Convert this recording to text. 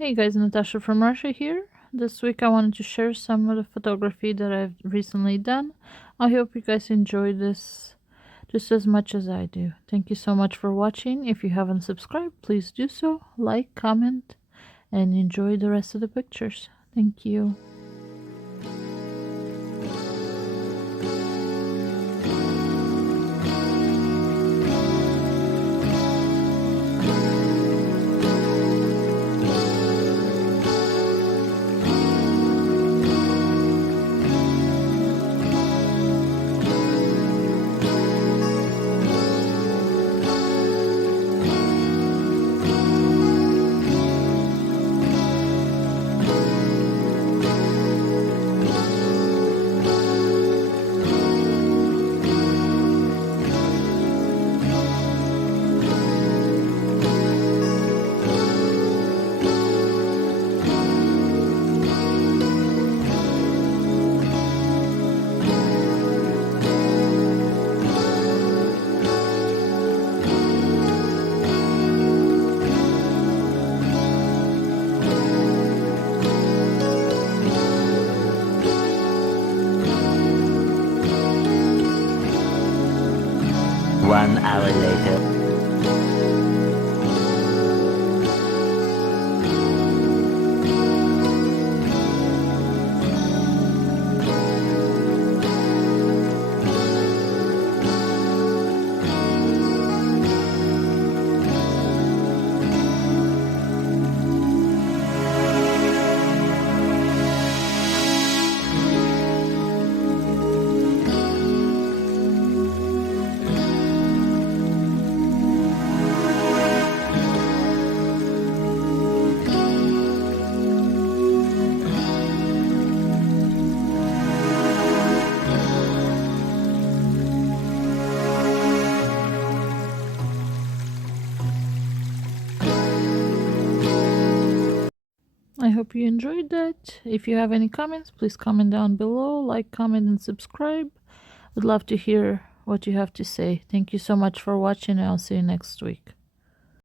Hey guys, Natasha from Russia here. This week I wanted to share some of the photography that I've recently done. I hope you guys enjoy this just as much as I do. Thank you so much for watching. If you haven't subscribed, please do so. Like, comment, and enjoy the rest of the pictures. Thank you. One hour later. I hope you enjoyed that. If you have any comments, please comment down below. Like, comment, and subscribe. Would love to hear what you have to say. Thank you so much for watching, and I'll see you next week.